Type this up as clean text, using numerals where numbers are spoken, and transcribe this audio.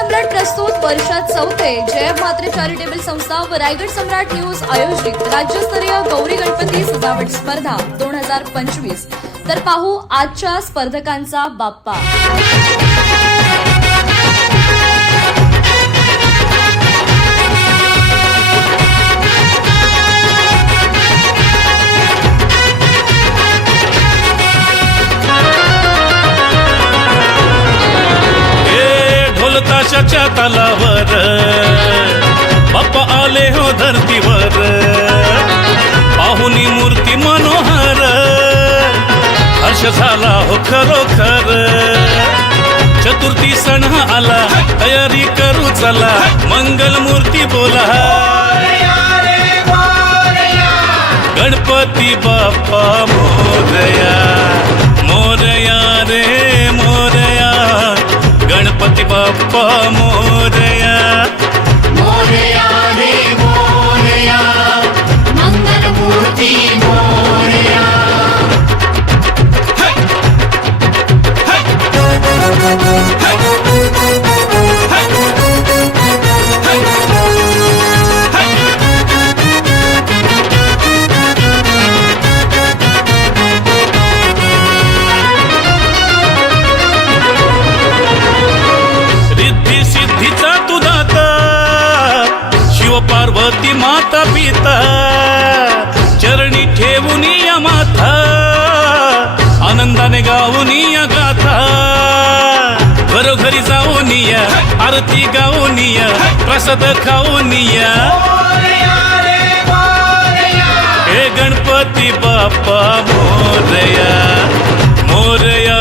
सम्राट प्रस्तुत वर्षात चौथे जय म्हात्रे चॅरिटेबल संस्था व रायगड सम्राट न्यूज आयोजित राज्यस्तरीय गौरी गणपती सजावट स्पर्धा 2025। तर पाहू आजच्या स्पर्धकांचा बाप्पा। ताशाच्या तालावर बाप्पा आले हो धरतीवर, पाहुनी मूर्ती मनोहर, हर्ष झाला हो खरोखर। चतुर्थी सण आला, तयारी करू चला, मंगल मूर्ती बोला, गणपती बाप्पा मोरया, मोरया रे मोरया, गणपती बाप्पा मोरया, मोरया रे मोरया, मंगल मूर्ती मोरया। पार्वती माता पिता चरणी ठेवून या माथा, आनंदाने गाऊन या गाथा, घरोघरी जाऊन या, आरती गाऊन या, प्रसाद खाऊन या, हे गणपती बाप्पा मोरया, मोरया